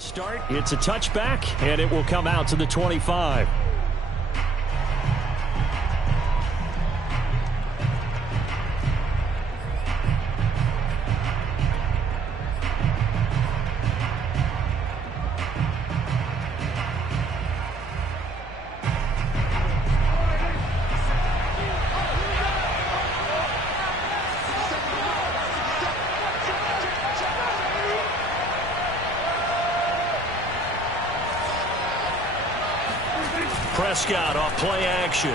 Start. It's a touchback, and it will come out to the 25. Prescott off play action.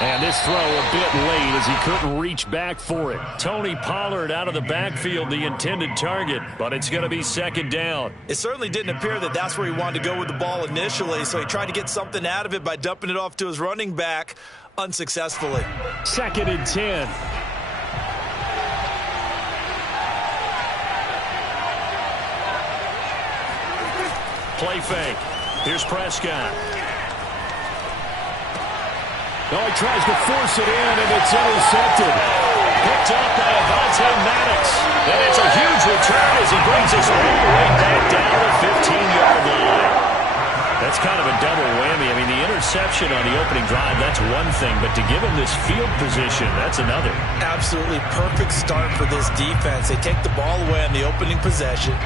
And this throw a bit late as he couldn't reach back for it. Tony Pollard out of the backfield, the intended target, but it's going to be second down. It certainly didn't appear that that's where he wanted to go with the ball initially, so he tried to get something out of it by dumping it off to his running back unsuccessfully. Second and 10. Play fake. Here's Prescott. Oh, he tries to force it in, and it's intercepted. Picked up by Avonte Maddox. And it's a huge return as he brings us all the way back down to the 15-yard line. That's kind of a double whammy. I mean, the interception on the opening drive, that's one thing. But to give him this field position, that's another. Absolutely perfect start for this defense. They take the ball away on the opening possession.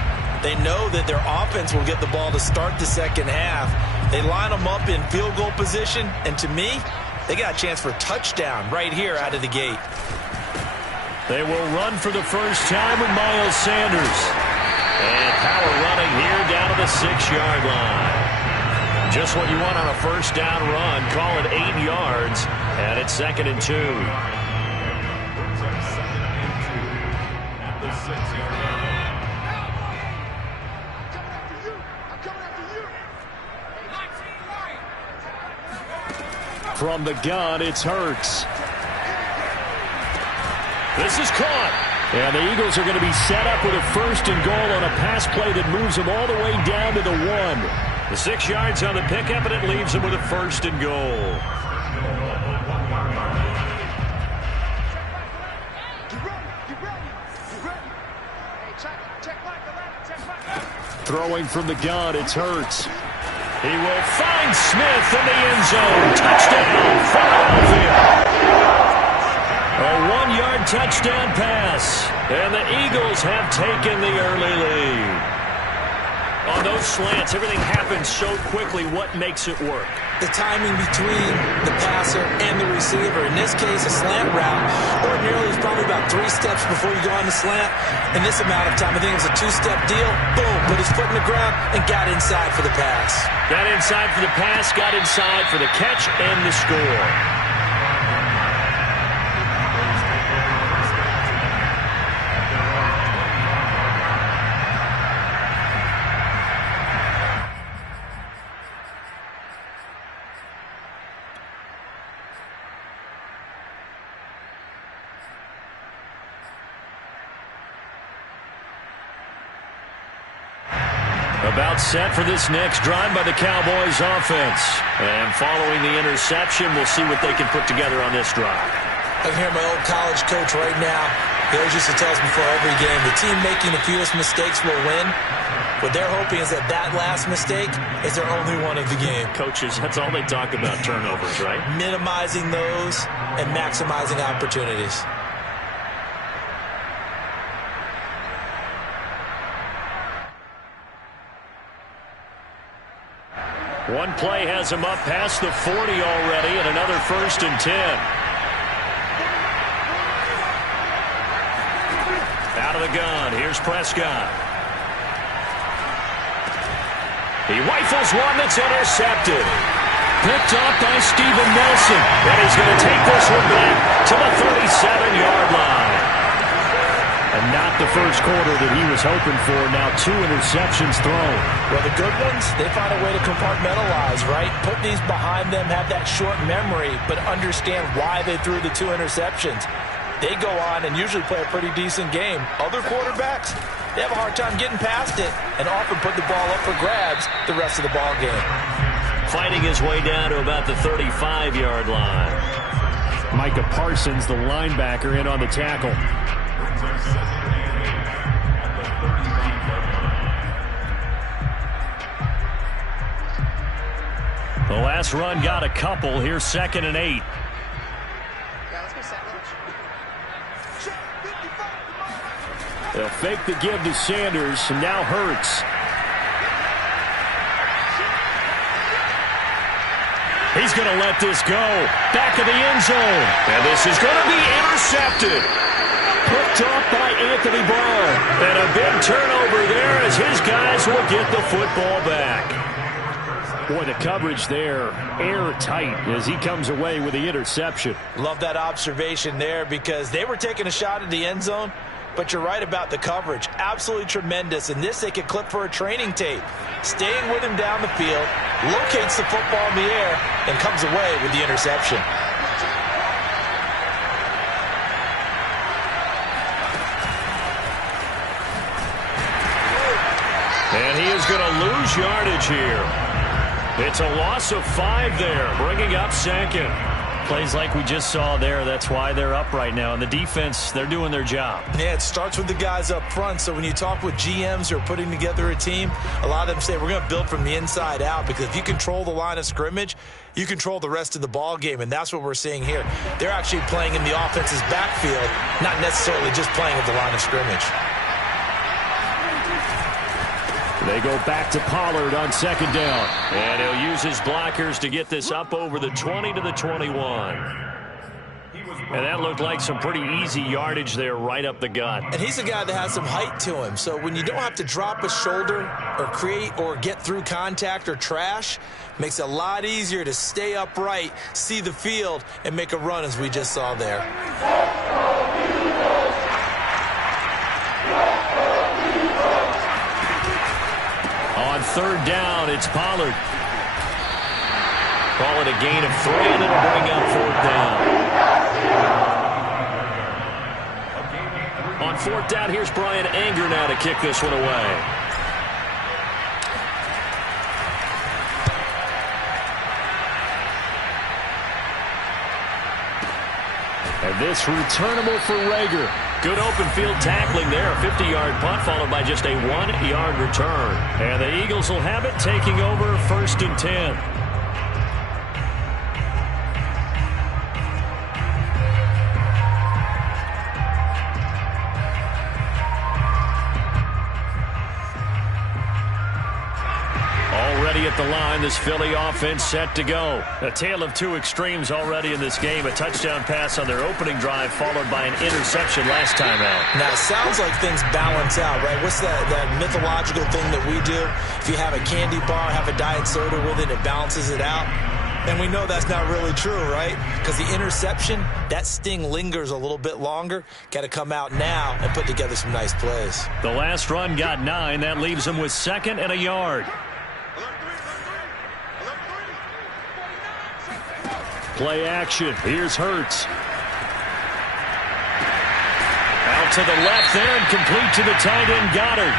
They know that their offense will get the ball to start the second half. They line them up in field goal position, and to me, they got a chance for a touchdown right here out of the gate. They will run for the first time with Miles Sanders. And power running here down to the 6-yard line. Just what you want on a first down run. Call it 8 yards, and it's second and 2. From the gun, it's Hurts. This is caught. And the Eagles are going to be set up with a first and goal on a pass play that moves them all the way down to the 1. The 6 yards on the pickup, and it leaves them with a first and goal. Throwing from the gun, it's Hurts. He will find Smith in the end zone. Touchdown, Philadelphia. A 1-yard touchdown pass. And the Eagles have taken the early lead. On those slants, everything happens so quickly. What makes it work? The timing between the passer and the receiver. In this case, a slant route ordinarily is probably about 3 steps before you go on the slant. In this amount of time, I think it was a 2-step deal. Boom, put his foot in the ground and got inside for the pass. Got inside for the pass, got inside for the catch and the score. About set for this next drive by the Cowboys offense. And following the interception, we'll see what they can put together on this drive. I can hear my old college coach right now. He always used to tell us before every game, the team making the fewest mistakes will win. What they're hoping is that that last mistake is their only one of the game. Coaches, that's all they talk about, turnovers, right? Minimizing those and maximizing opportunities. One play has him up past the 40 already, and another first and 10. Out of the gun, here's Prescott. He rifles one that's intercepted. Picked up by Steven Nelson. And he's going to take this one back to the 37-yard line. And not the first quarter that he was hoping for. Now 2 interceptions thrown. Well, the good ones, they find a way to compartmentalize, right? Put these behind them, have that short memory, but understand why they threw the 2 interceptions. They go on and usually play a pretty decent game. Other quarterbacks, they have a hard time getting past it and often put the ball up for grabs the rest of the ball game. Fighting his way down to about the 35-yard line. Micah Parsons, the linebacker, in on the tackle. Last run got a couple. Here's 2nd and 8. They'll fake the give to Sanders, and now Hurts. He's going to let this go. Back of the end zone. And this is going to be intercepted. Picked off by Anthony Barr. And a big turnover there as his guys will get the football back. Boy, the coverage there, airtight as he comes away with the interception. Love that observation there because they were taking a shot at the end zone, but you're right about the coverage. Absolutely tremendous. And this they could clip for a training tape. Staying with him down the field, locates the football in the air, and comes away with the interception. And he is going to lose yardage here. It's a loss of 5 there, bringing up 2nd. Plays like we just saw there. That's why they're up right now. And the defense, they're doing their job. Yeah, it starts with the guys up front. So when you talk with GMs who are putting together a team, a lot of them say we're going to build from the inside out because if you control the line of scrimmage, you control the rest of the ball game. And that's what we're seeing here. They're actually playing in the offense's backfield, not necessarily just playing at the line of scrimmage. They go back to Pollard on 2nd down. And he'll use his blockers to get this up over the 20 to the 21. And that looked like some pretty easy yardage there right up the gut. And he's a guy that has some height to him. So when you don't have to drop a shoulder or create or get through contact or trash, makes it a lot easier to stay upright, see the field, and make a run as we just saw there. On 3rd down, it's Pollard. Call it a gain of 3, and it'll bring up 4th down. On 4th down, here's Brian Anger now to kick this one away. And this returnable for Rager. Good open field tackling there. A 50-yard punt followed by just a 1-yard return. And the Eagles will have it taking over 1st and 10. Already at the line, this Philly offense set to go. A tale of 2 extremes already in this game. A touchdown pass on their opening drive followed by an interception last time out. Now, it sounds like things balance out, right? What's that mythological thing that we do? If you have a candy bar, have a diet soda with it, it balances it out. And we know that's not really true, right? Because the interception, that sting lingers a little bit longer. Got to come out now and put together some nice plays. The last run got 9. That leaves them with 2nd and a yard. Play action. Here's Hurts. Out to the left there and complete to the tight end Goddard.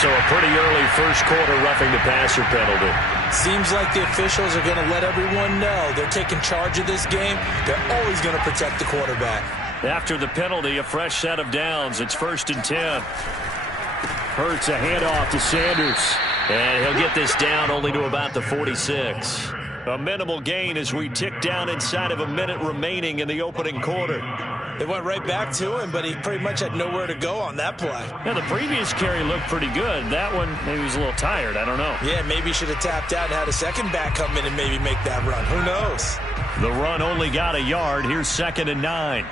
So a pretty early first quarter roughing the passer penalty. Seems like the officials are going to let everyone know they're taking charge of this game. They're always going to protect the quarterback. After the penalty, a fresh set of downs. It's 1st and 10. Hurts a handoff to Sanders. And he'll get this down only to about the 46. A minimal gain as we tick down inside of a minute remaining in the opening quarter. They went right back to him, but he pretty much had nowhere to go on that play. Now, the previous carry looked pretty good. That one, maybe he was a little tired. I don't know. Yeah, maybe he should have tapped out and had a second back come in and maybe make that run. Who knows? The run only got a yard. Here's 2nd and 9.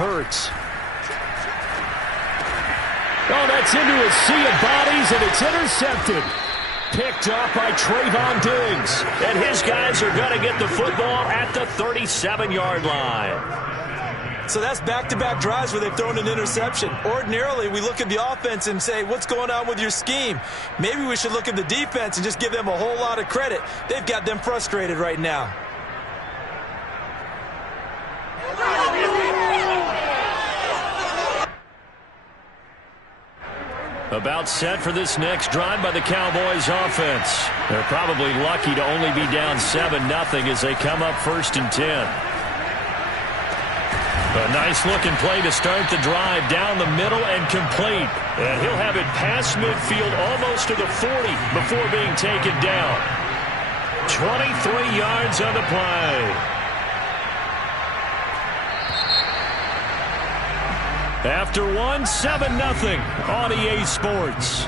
Hurts. Oh, that's into a sea of bodies, and it's intercepted. Picked off by Trayvon Diggs. And his guys are going to get the football at the 37-yard line. So that's back-to-back drives where they've thrown an interception. Ordinarily, we look at the offense and say, what's going on with your scheme? Maybe we should look at the defense and just give them a whole lot of credit. They've got them frustrated right now. About set for this next drive by the Cowboys offense. They're probably lucky to only be down 7-0 as they come up 1st and 10. A nice-looking play to start the drive down the middle and complete. And he'll have it past midfield almost to the 40 before being taken down. 23 yards on the play. After one, 7-0 on EA Sports.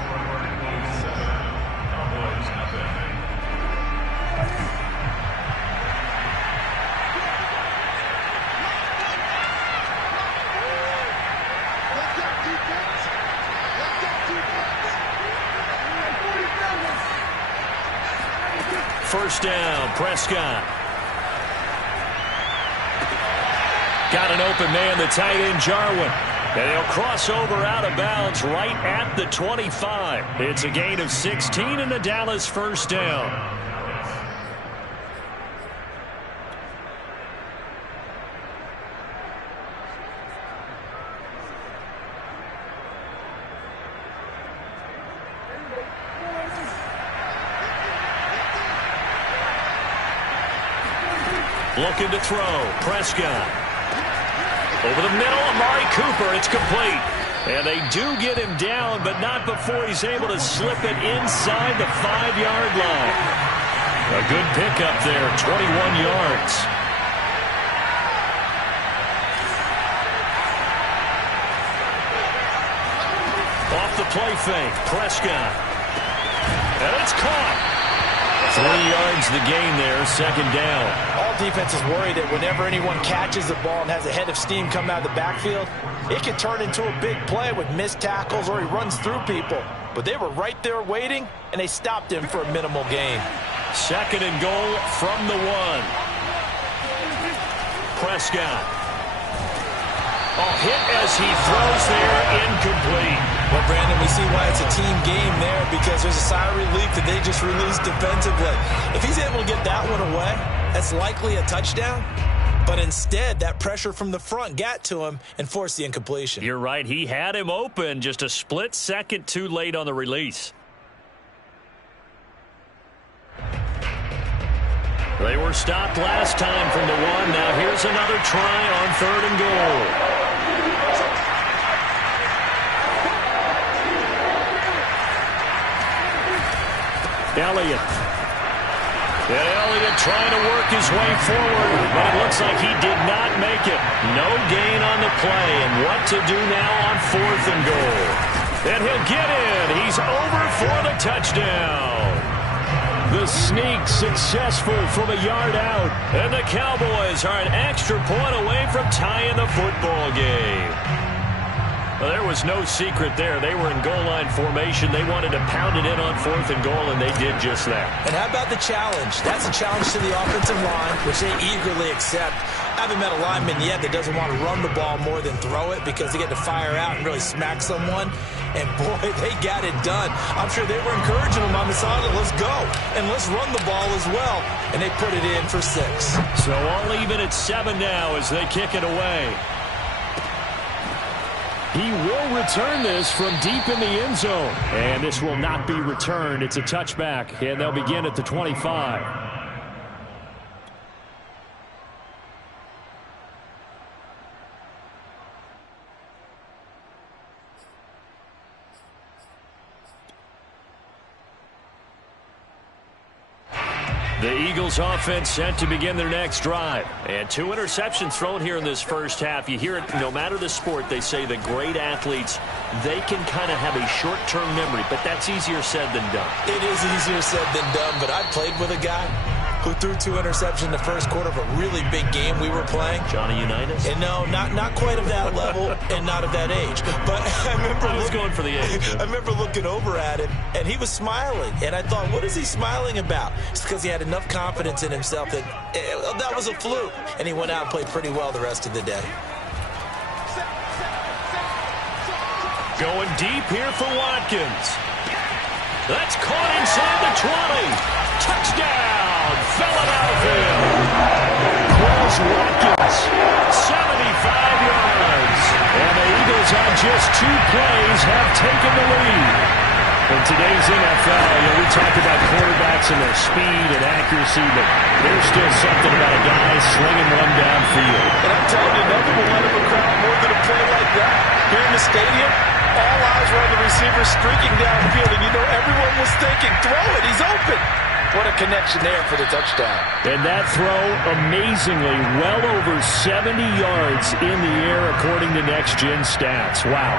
First down, Prescott. Got an open man, the tight end, Jarwin. And he'll cross over out of bounds right at the 25. It's a gain of 16 and a Dallas first down. Looking to throw. Prescott. Over the middle, Amari Cooper. It's complete. And they do get him down, but not before he's able to slip it inside the 5-yard line. A good pickup there, 21 yards. Off the play fake, Prescott. And it's caught. 3 yards the gain there, second down. All defenses worry that whenever anyone catches the ball and has a head of steam come out of the backfield, it can turn into a big play with missed tackles or he runs through people. But they were right there waiting, and they stopped him for a minimal gain. Second and goal from the 1. Prescott. Hit as he throws there, incomplete. Well, Brandon, we see why it's a team game there because there's a sigh of relief that they just released defensively. If he's able to get that one away, that's likely a touchdown. But instead, that pressure from the front got to him and forced the incompletion. You're right. He had him open, just a split second too late on the release. They were stopped last time from the 1. Now here's another try on 3rd and goal. Elliott. And Elliott trying to work his way forward, but it looks like he did not make it. No gain on the play, and what to do now on 4th and goal. And he'll get in. He's over for the touchdown. The sneak successful from a yard out, and the Cowboys are an extra point away from tying the football game. Well, there was no secret there. They were in goal line formation. They wanted to pound it in on 4th and goal, and they did just that. And how about the challenge? That's a challenge to the offensive line, which they eagerly accept. I haven't met a lineman yet that doesn't want to run the ball more than throw it because they get to fire out and really smack someone. And, boy, they got it done. I'm sure they were encouraging them on the sideline. Let's go, and let's run the ball as well. And they put it in for 6. So all even at 7 now as they kick it away. He will return this from deep in the end zone. And this will not be returned. It's a touchback, and they'll begin at the 25. The Eagles offense set to begin their next drive. And 2 interceptions thrown here in this first half. You hear it, no matter the sport, they say the great athletes, they can kind of have a short-term memory, but that's easier said than done. It is easier said than done, but I played with a guy who threw 2 interceptions in the first quarter of a really big game we were playing. Johnny Unitas? And no, not quite of that level and not of that age. But I was going for the age. I remember looking over at him, and he was smiling. And I thought, what is he smiling about? It's because he had enough confidence in himself that that was a fluke. And he went out and played pretty well the rest of the day. Going deep here for Watkins. That's caught inside the 20. Touchdown, Philadelphia. Quez Watkins, 75 yards. And the Eagles on just 2 plays have taken the lead. In today's NFL, we talk about quarterbacks and their speed and accuracy, but there's still something about a guy slinging one downfield. And I'm telling you, nothing will light up a crowd more than a play like that. Here in the stadium, all eyes were on the receiver streaking downfield, and everyone was thinking, throw it, he's open. What a connection there for the touchdown. And that throw, amazingly, well over 70 yards in the air, according to Next Gen Stats. Wow.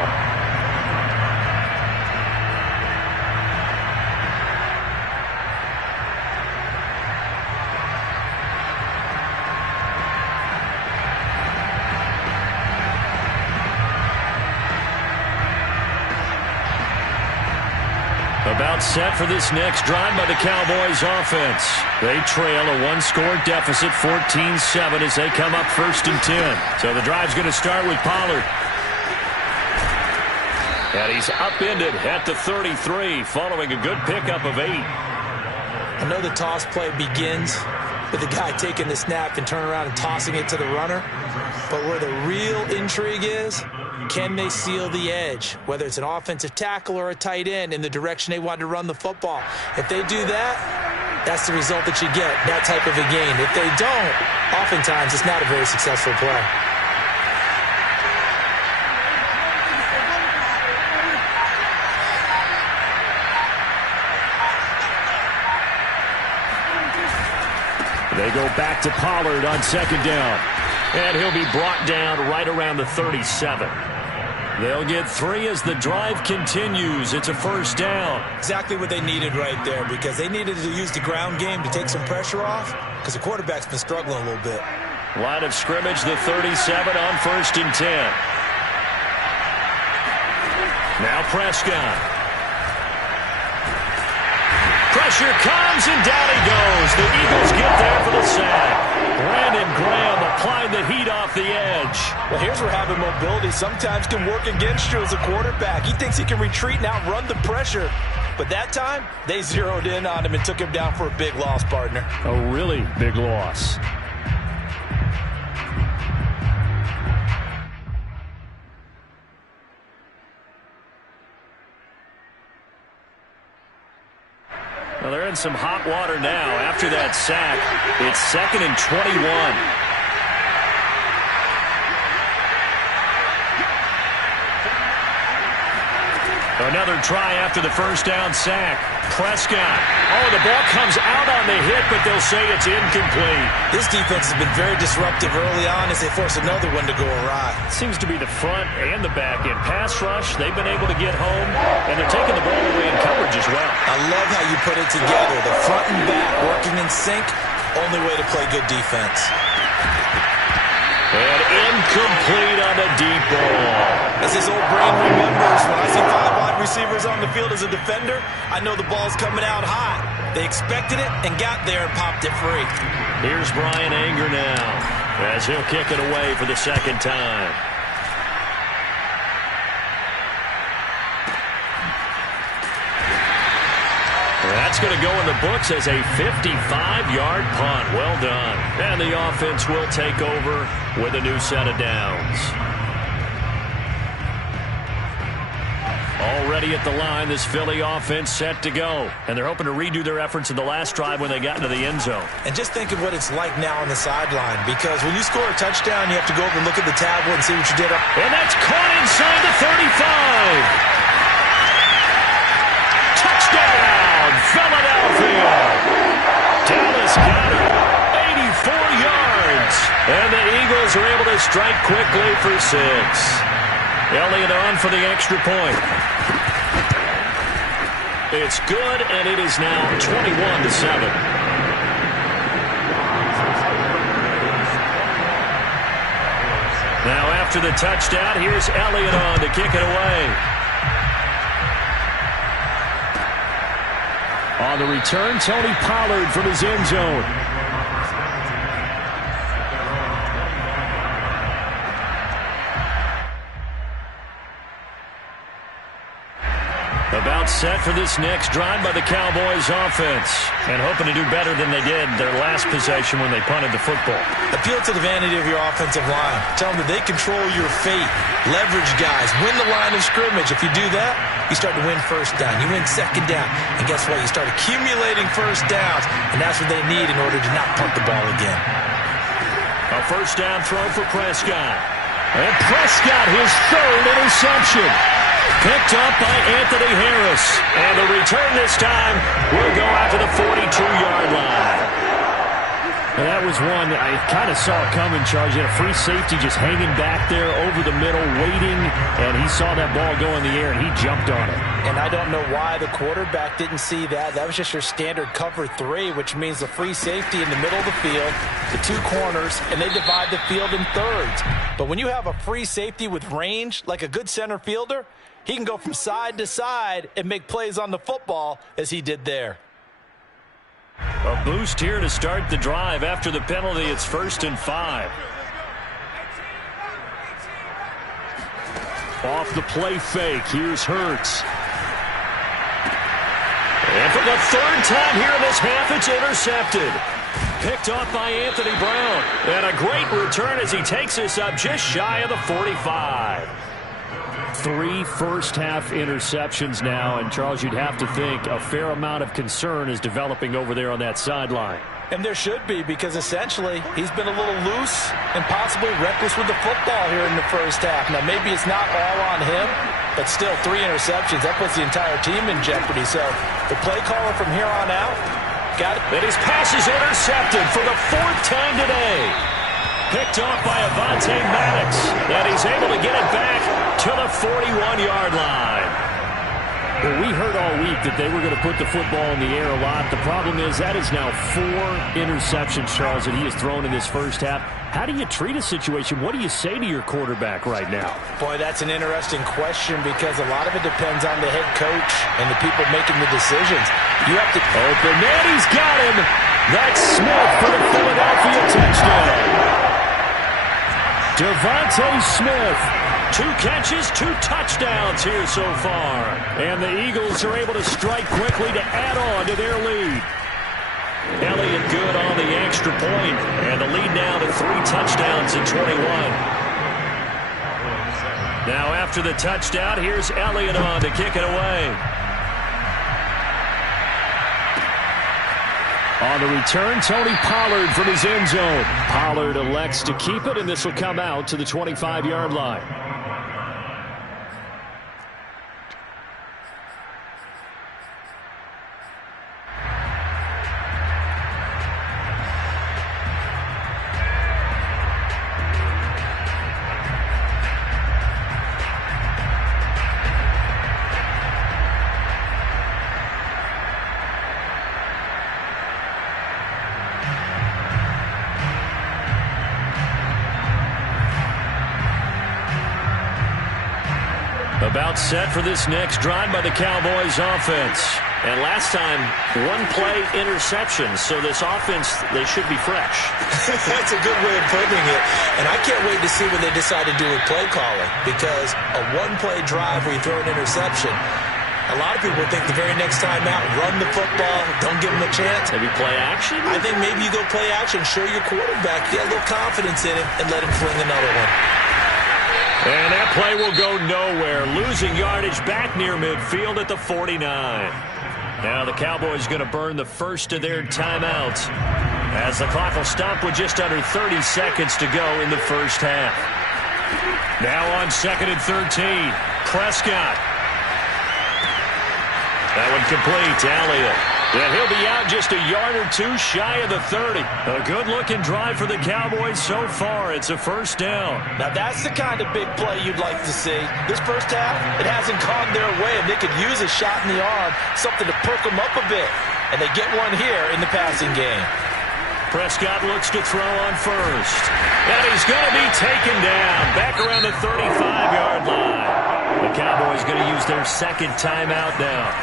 About set for this next drive by the Cowboys offense. They trail a one-score deficit, 14-7, as they come up 1st and 10. So the drive's going to start with Pollard. And he's upended at the 33, following a good pickup of 8. I know the toss play begins with the guy taking the snap and turning around and tossing it to the runner. But where the real intrigue is, can they seal the edge, whether it's an offensive tackle or a tight end, in the direction they want to run the football? If they do that, that's the result that you get, that type of a game. If they don't, oftentimes it's not a very successful play. They go back to Pollard on 2nd down. And he'll be brought down right around the 37. They'll get 3 as the drive continues. It's a 1st down. Exactly what they needed right there, because they needed to use the ground game to take some pressure off, because the quarterback's been struggling a little bit. Line of scrimmage, the 37 on 1st and 10. Now Prescott. Pressure comes, and down he goes. The Eagles get there for the sack. Brandon Graham applying the heat off the edge. Well, here's where having mobility sometimes can work against you as a quarterback. He thinks he can retreat and outrun the pressure. But that time, they zeroed in on him and took him down for a big loss, partner. A really big loss. Well, they're in some hot water now. After that sack, it's 2nd and 21. Another try after the 1st down sack. Prescott. Oh, the ball comes out on the hit, but they'll say it's incomplete. This defense has been very disruptive early on as they force another one to go awry. Seems to be the front and the back end. Pass rush, they've been able to get home, and they're taking the ball away in coverage as well. I love how you put it together. The front and back working in sync. Only way to play good defense. And incomplete on the deep ball. As this old brain remembers, when I see 5 wide receivers on the field as a defender, I know the ball's coming out high. They expected it and got there and popped it free. Here's Brian Anger now, as he'll kick it away for the 2nd time. That's going to go in the books as a 55-yard punt. Well done. And the offense will take over with a new set of downs. Already at the line, this Philly offense set to go. And they're hoping to redo their efforts in the last drive when they got into the end zone. And just think of what it's like now on the sideline, because when you score a touchdown, you have to go over and look at the tablet and see what you did. And that's caught inside the 35. Touchdown, Philadelphia. Dallas got it, 84 yards. And the Eagles are able to strike quickly for 6. Elliott on for the extra point. It's good, and it is now 21-7. Now after the touchdown, here's Elliott on to kick it away. On the return, Tony Pollard from his end zone. About set for this next drive by the Cowboys offense. And hoping to do better than they did their last possession when they punted the football. Appeal to the vanity of your offensive line. Tell them that they control your fate. Leverage guys. Win the line of scrimmage. If you do that, you start to win first down. You win second down. And guess what? You start accumulating first downs, and that's what they need in order to not punt the ball again. A first down throw for Prescott. And Prescott, his third interception. Picked up by Anthony Harris. And the return this time will go out to the 42-yard line. And that was one I kind of saw it coming, Charles. You had a free safety just hanging back there over the middle, waiting, and he saw that ball go in the air, and he jumped on it. And I don't know why the quarterback didn't see that. That was just your standard cover 3, which means the free safety in the middle of the field, the 2 corners, and they divide the field in thirds. But when you have a free safety with range, like a good center fielder, he can go from side to side and make plays on the football as he did there. A boost here to start the drive. After the penalty, it's 1st and 5. Off the play fake, here's Hurts. And for the 3rd time here in this half, it's intercepted. Picked off by Anthony Brown. And a great return as he takes us up just shy of the 45. 3 first-half interceptions now, and Charles, you'd have to think a fair amount of concern is developing over there on that sideline. And there should be, because essentially he's been a little loose and possibly reckless with the football here in the first half. Now, maybe it's not all on him, but still 3 interceptions. That puts the entire team in jeopardy. So the play caller from here on out got it. And his pass is intercepted for the 4th time today. Picked off by Avonte Maddox, and he's able to get it back to the 41-yard line. Well, we heard all week that they were going to put the football in the air a lot. The problem is that is now 4 interceptions, Charles, that he has thrown in this first half. How do you treat a situation? What do you say to your quarterback right now? Boy, that's an interesting question because a lot of it depends on the head coach and the people making the decisions. You have to open, and he's got him. That's Smith for the Philadelphia touchdown. Devontae Smith, 2 catches, 2 touchdowns here so far. And the Eagles are able to strike quickly to add on to their lead. Elliott good on the extra point, and the lead now to 3 touchdowns in 21. Now after the touchdown, here's Elliott on to kick it away. On the return, Tony Pollard from his end zone. Pollard elects to keep it, and this will come out to the 25-yard line. About set for this next drive by the Cowboys offense. And last time, 1-play interception. So this offense, they should be fresh. That's a good way of putting it. And I can't wait to see what they decide to do with play calling. Because a 1-play drive where you throw an interception, a lot of people think the very next time out, run the football, don't give them a chance. Maybe play action? I think maybe you go play action, show your quarterback, get a little confidence in him, and let him fling another one. And that play will go nowhere. Losing yardage back near midfield at the 49. Now the Cowboys going to burn the first of their timeouts as the clock will stop with just under 30 seconds to go in the first half. Now on 2nd and 13, Prescott. That one complete to Elliott. And he'll be out just a yard or 2 shy of the 30. A good-looking drive for the Cowboys so far. It's a first down. Now, that's the kind of big play you'd like to see. This first half, it hasn't gone their way, and they could use a shot in the arm, something to perk them up a bit. And they get one here in the passing game. Prescott looks to throw on first. And he's going to be taken down back around the 35-yard line. The Cowboys going to use their second timeout now,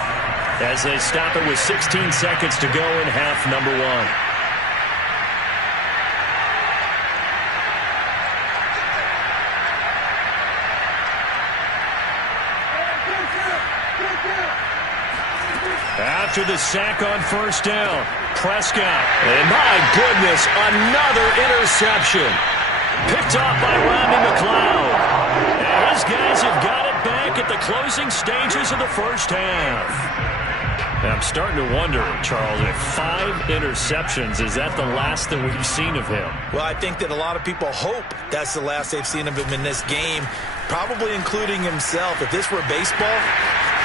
as they stop it with 16 seconds to go in half number 1. After the sack on first down, Prescott. And my goodness, another interception. Picked off by Rodney McLeod. And his guys have got it back at at the closing stages of the first half. And I'm starting to wonder, Charles, if 5 interceptions, is that the last that we've seen of him? Well, I think that a lot of people hope that's the last they've seen of him in this game, probably including himself. If this were baseball,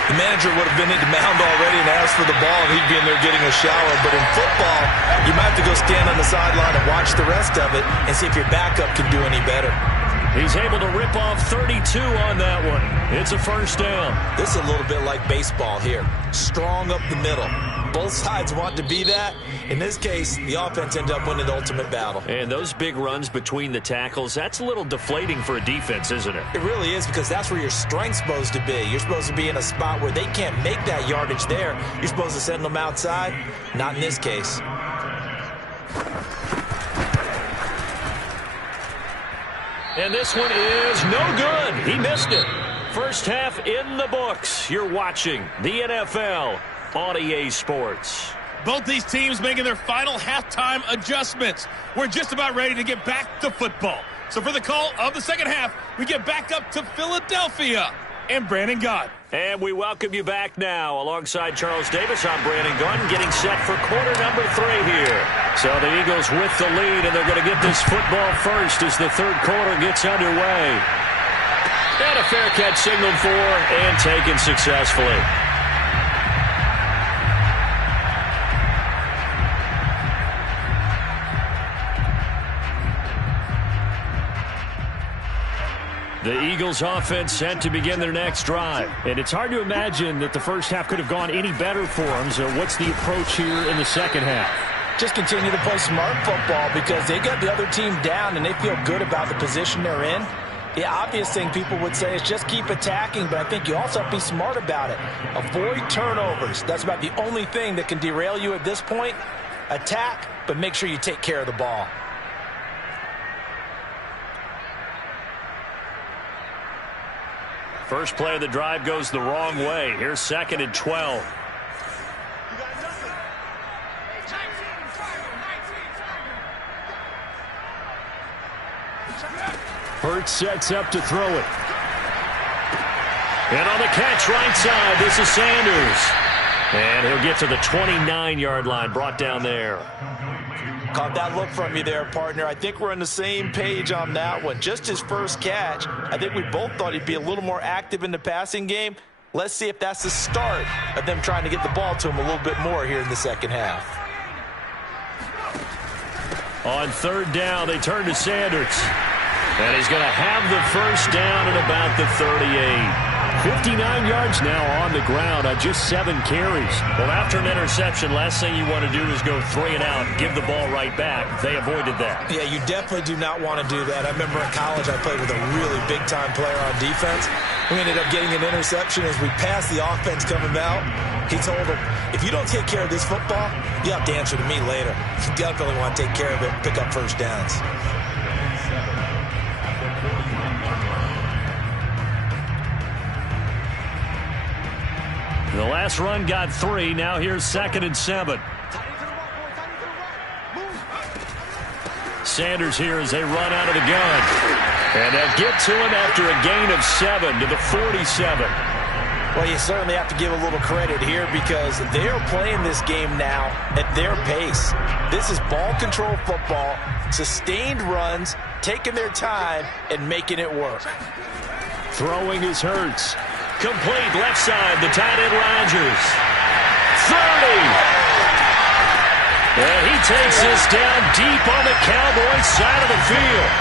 the manager would have been at the mound already and asked for the ball, and he'd be in there getting a shower. But in football, you might have to go stand on the sideline and watch the rest of it and see if your backup can do any better. He's able to rip off 32 on that one. It's a first down. This is a little bit like baseball here. Strong up the middle. Both sides want to be that. In this case, the offense ended up winning the ultimate battle. And those big runs between the tackles, that's a little deflating for a defense, isn't it? It really is, because that's where your strength's supposed to be. You're supposed to be in a spot where they can't make that yardage there. You're supposed to send them outside. Not in this case. And this one is no good. He missed it. First half in the books. You're watching the NFL on EA Sports. Both these teams making their final halftime adjustments. We're just about ready to get back to football. So for the call of the second half, we get back up to Philadelphia and Brandon Gott. And we welcome you back now. Alongside Charles Davis, I'm Brandon Gott, getting set for quarter number 3 here. So the Eagles with the lead, and they're going to get this football first as the third quarter gets underway. And a fair catch signaled for and taken successfully. The Eagles offense set to begin their next drive. And it's hard to imagine that the first half could have gone any better for them. So what's the approach here in the second half? Just continue to play smart football, because they got the other team down and they feel good about the position they're in. The obvious thing people would say is just keep attacking, but I think you also have to be smart about it. Avoid turnovers. That's about the only thing that can derail you at this point. Attack, but make sure you take care of the ball. First play of the drive goes the wrong way. Here's 2nd and 12. Hurts sets up to throw it. And on the catch right side, this is Sanders. And he'll get to the 29-yard line, brought down there. Caught that look from you there, partner. I think we're on the same page on that one. Just his first catch, I think we both thought he'd be a little more active in the passing game. Let's see if that's the start of them trying to get the ball to him a little bit more here in the second half. On third down, they turn to Sanders. And he's going to have the first down at about the 38. 59 yards now on the ground on just 7 carries. Well, after an interception, last thing you want to do is go 3 and out and give the ball right back. They avoided that. Yeah, you definitely do not want to do that. I remember in college I played with a really big-time player on defense. We ended up getting an interception as we passed the offense coming out. He told him, if you don't take care of this football, you have to answer to me later. You definitely want to take care of it and pick up first downs. The last run got 3. Now here's 2nd and 7. Sanders here as they run out of the gun. And they'll get to him after a gain of 7 to the 47. Well, you certainly have to give a little credit here, because they are playing this game now at their pace. This is ball control football, sustained runs, taking their time, and making it work. Throwing is Hurts. Complete left side, the tight end Rodgers. 30. And he takes this down deep on the Cowboys side of the field.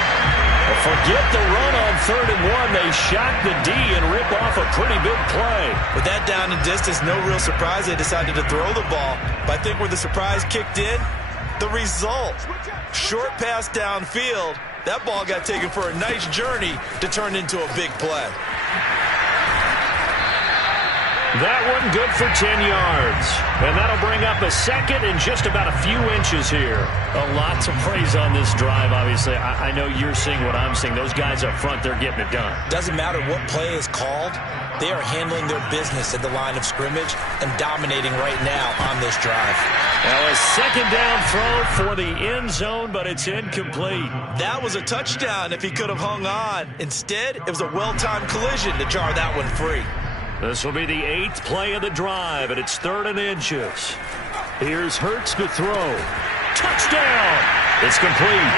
Well, forget the run on 3rd and 1. They shock the D and rip off a pretty big play. With that down and distance, no real surprise they decided to throw the ball. But I think where the surprise kicked in, the result. Short pass downfield. That ball got taken for a nice journey to turn into a big play. That one good for 10 yards. And that'll bring up a second and just about a few inches here. A lot to praise on this drive, obviously. I know you're seeing what I'm seeing. Those guys up front, they're getting it done. Doesn't matter what play is called. They are handling their business at the line of scrimmage and dominating right now on this drive. Now a second down throw for the end zone, but it's incomplete. That was a touchdown if he could have hung on. Instead, it was a well-timed collision to jar that one free. This will be the 8th play of the drive, and it's 3rd and inches. Here's Hurts to throw. Touchdown! It's complete.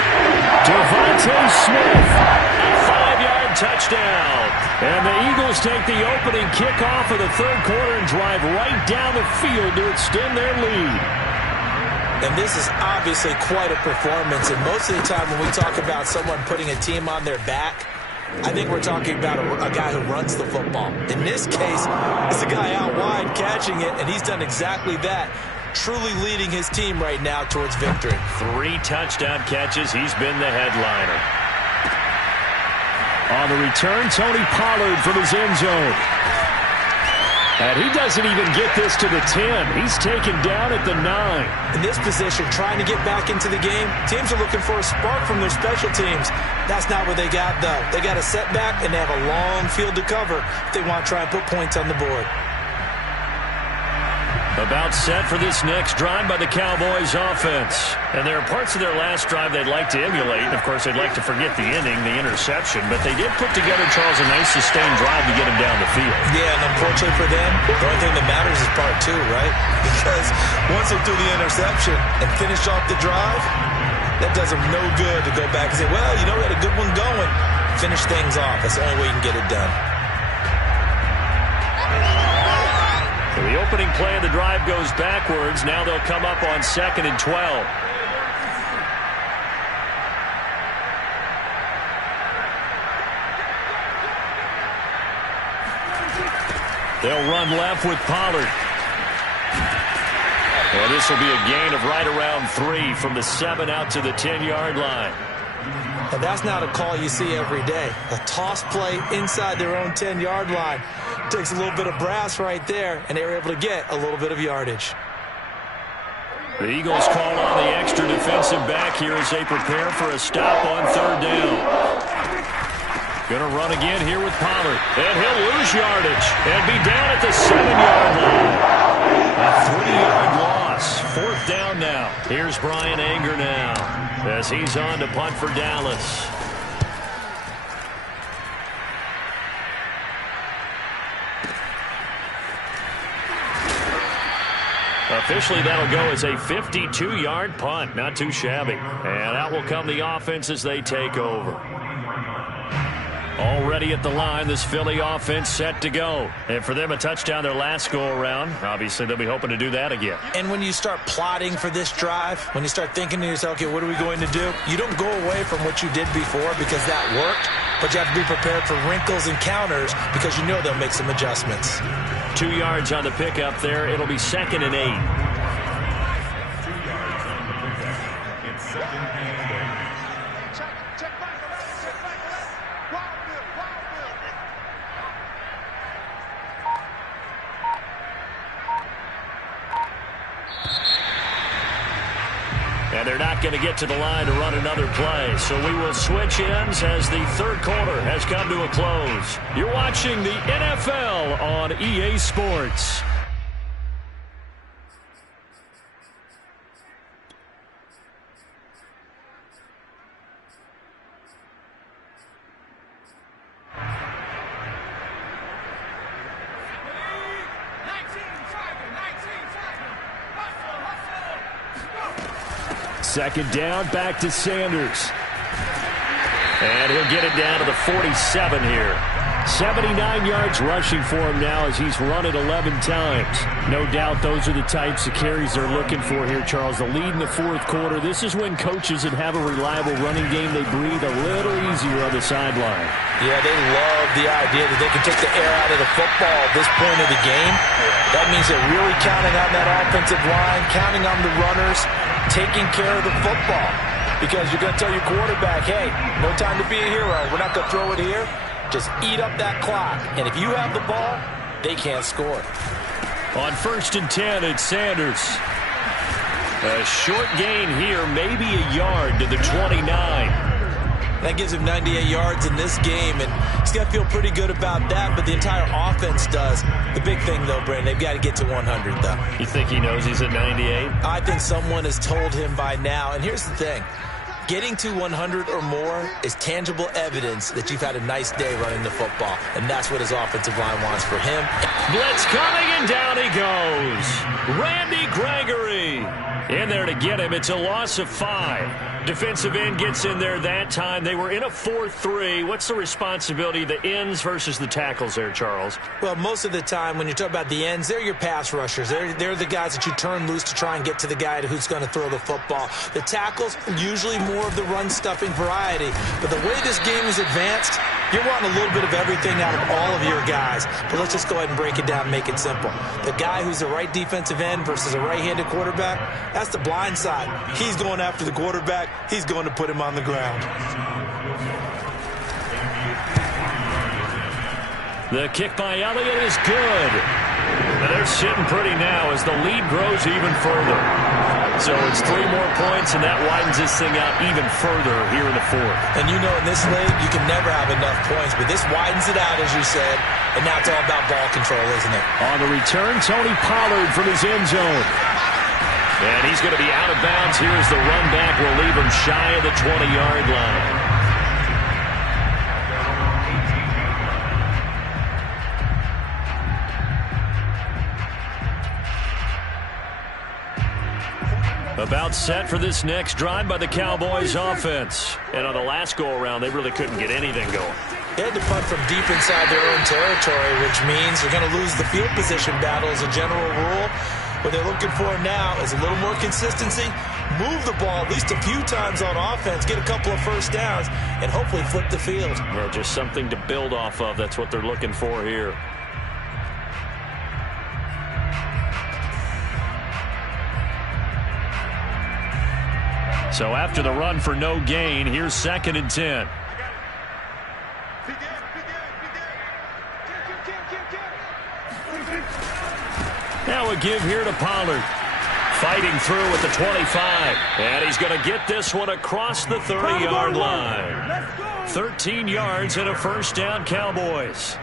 Devontae Smith, a 5-yard touchdown. And the Eagles take the opening kickoff of the 3rd quarter and drive right down the field to extend their lead. And this is obviously quite a performance. And most of the time when we talk about someone putting a team on their back, I think we're talking about a guy who runs the football. In this case, it's a guy out wide catching it, and he's done exactly that, truly leading his team right now towards victory. 3 touchdown catches. He's been the headliner. On the return, Tony Pollard from his end zone. And he doesn't even get this to the 10. He's taken down at the 9. In this position, trying to get back into the game, teams are looking for a spark from their special teams. That's not what they got, though. They got a setback, and they have a long field to cover if they want to try and put points on the board. About set for this next drive by the Cowboys offense. And there are parts of their last drive they'd like to emulate. And, of course, they'd like to forget the inning, the interception. But they did put together, Charles, a nice sustained drive to get him down the field. Yeah, and unfortunately for them, the only thing that matters is part 2, right? Because once they threw the interception and finished off the drive, that does them no good to go back and say, well, you know, we had a good one going. Finish things off. That's the only way you can get it done. The opening play of the drive goes backwards. Now they'll come up on 2nd and 12. They'll run left with Pollard. And this will be a gain of right around 3 from the 7 out to the 10-yard line. And that's not a call you see every day. A toss play inside their own 10-yard line. Takes a little bit of brass right there, and they were able to get a little bit of yardage. The Eagles call on the extra defensive back here as they prepare for a stop on 3rd down. Going to run again here with Pollard. And he'll lose yardage and be down at the 7-yard line. A 3-yard loss. 4th down now. Here's Brian Anger now as he's on to punt for Dallas. Officially, that'll go as a 52-yard punt. Not too shabby. And out will come the offense as they take over. Already at the line, this Philly offense set to go. And for them, a touchdown their last go-around. Obviously, they'll be hoping to do that again. And when you start plotting for this drive, when you start thinking to yourself, okay, what are we going to do? You don't go away from what you did before because that worked, but you have to be prepared for wrinkles and counters because you know they'll make some adjustments. 2 yards on the pickup there. It'll be 2nd and 8. And they're not going to get to the line to run another play. So we will switch ends as the 3rd quarter has come to a close. You're watching the NFL on EA Sports. Second down, back to Sanders. And he'll get it down to the 47 here. 79 yards rushing for him now as he's run it 11 times. No doubt those are the types of carries they're looking for here, Charles. The lead in the 4th quarter. This is when coaches that have a reliable running game, they breathe a little easier on the sideline. Yeah, they love the idea that they can take the air out of the football at this point of the game. That means they're really counting on that offensive line, counting on the runners, taking care of the football. Because you're going to tell your quarterback, hey, no time to be a hero. We're not going to throw it here. Just eat up that clock. And if you have the ball, they can't score. On 1st and 10, it's Sanders. A short gain here, maybe a yard to the 29. That gives him 98 yards in this game, and he's got to feel pretty good about that, but the entire offense does. The big thing, though, Brandon, they've got to get to 100, though. You think he knows he's at 98? I think someone has told him by now, and here's the thing. Getting to 100 or more is tangible evidence that you've had a nice day running the football, and that's what his offensive line wants for him. Blitz coming, and down he goes. Randy Gregory in there to get him. It's a loss of 5. Defensive end gets in there that time. They were in a 4-3. What's the responsibility of the ends versus the tackles there, Charles? Well, most of the time when you talk about the ends, they're your pass rushers. They're the guys that you turn loose to try and get to the guy who's going to throw the football. The tackles, usually more of the run-stuffing variety. But the way this game is advanced, you're wanting a little bit of everything out of all of your guys. But let's just go ahead and break it down and make it simple. The guy who's the right defensive end versus a right-handed quarterback, that's the blind side. He's going after the quarterback. He's going to put him on the ground. The kick by Elliott is good. Now they're sitting pretty now as the lead grows even further. So it's 3 more points, and that widens this thing out even further here in the 4th. And you know in this league, you can never have enough points, but this widens it out, as you said, and now it's all about ball control, isn't it? On the return, Tony Pollard from his end zone. And he's going to be out of bounds. Here's the run back. Will leave him shy of the 20-yard line. About set for this next drive by the Cowboys offense. And on the last go-around, they really couldn't get anything going. They had to punt from deep inside their own territory, which means they're going to lose the field position battle as a general rule. What they're looking for now is a little more consistency, move the ball at least a few times on offense, get a couple of first downs, and hopefully flip the field. Well, just something to build off of. That's what they're looking for here. So after the run for no gain, here's 2nd and 10. Now a give here to Pollard. Fighting through at the 25. And he's going to get this one across the 30-yard line. 13 yards and a first down, Cowboys.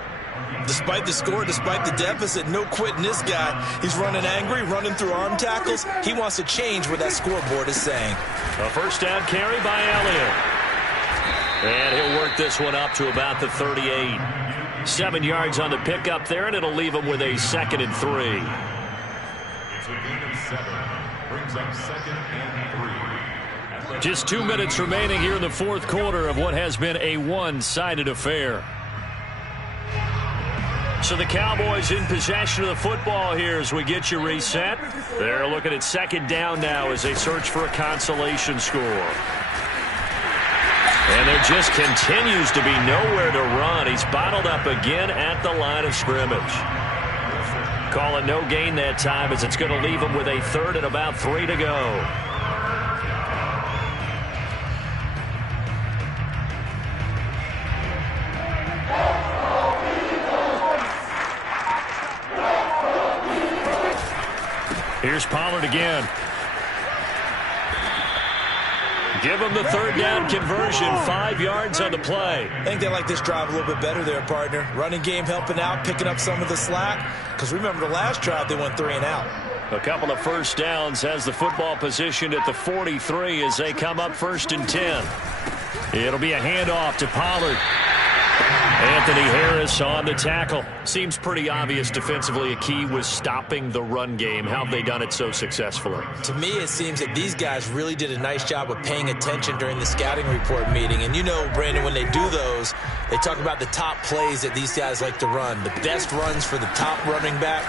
Despite the score, despite the deficit, no quitting this guy. He's running angry, running through arm tackles. He wants to change what that scoreboard is saying. A first down carry by Elliott. And he'll work this one up to about the 38. 7 yards on the pickup there, and it'll leave him with a 2nd and 3. It's a gain of 7. Brings up 2nd and 3. Just 2 minutes remaining here in the 4th quarter of what has been a one-sided affair. So the Cowboys in possession of the football here as we get you reset. They're looking at 2nd down now as they search for a consolation score. And there just continues to be nowhere to run. He's bottled up again at the line of scrimmage. Call it no gain that time as it's going to leave him with a 3rd and about 3 to go. Here's Pollard again. Give him the 3rd down conversion. 5 yards on the play. I think they like this drive a little bit better there, partner. Running game helping out, picking up some of the slack. Because remember the last drive, they went 3 and out. A couple of first downs has the football positioned at the 43 as they come up 1st and 10. It'll be a handoff to Pollard. Anthony Harris on the tackle. Seems pretty obvious defensively a key was stopping the run game. How have they done it so successfully? To me, it seems that these guys really did a nice job of paying attention during the scouting report meeting. And you know, Brandon, when they do those, they talk about the top plays that these guys like to run. The best runs for the top running back,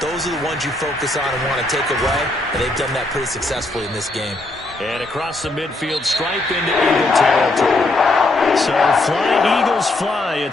those are the ones you focus on and want to take away. And they've done that pretty successfully in this game. And across the midfield, stripe into Eagle territory. So fly, Eagles fly. It's